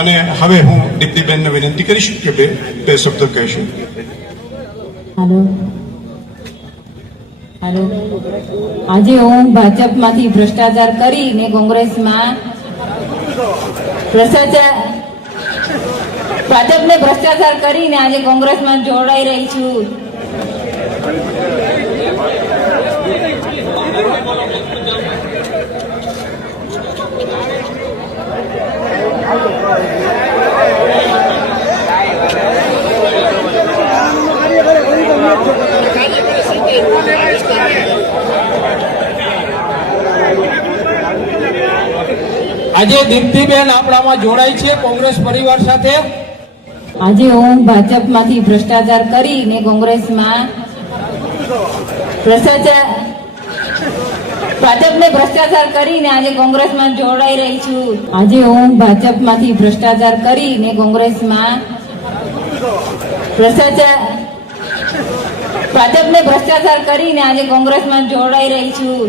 અને હવે હું દીપ્તિબેનને વિનંતી કરીશ કે બે શબ્દો કહેશે. હેલો હેલો, આજે હું ભાજપમાંથી ભ્રષ્ટાચાર કરીને કોંગ્રેસમાં ભાજપને ભ્રષ્ટાચાર કરીને આજે કોંગ્રેસમાં જોડાઈ રહી છું. આજે દીપ્તિબેન આપણામાં જોડાઈ છે કોંગ્રેસ પરિવાર સાથે. આજે હું ભાજપમાંથી ભ્રષ્ટાચાર કરીને કોંગ્રેસમાં ભાજપને ભ્રષ્ટાચાર કરીને આજે કોંગ્રેસમાં જોડાઈ રહી છું. આજે હું ભાજપમાંથી ભ્રષ્ટાચાર કરીને કોંગ્રેસમાં ભાજપને ભ્રષ્ટાચાર કરીને આજે કોંગ્રેસમાં જોડાઈ રહી છું.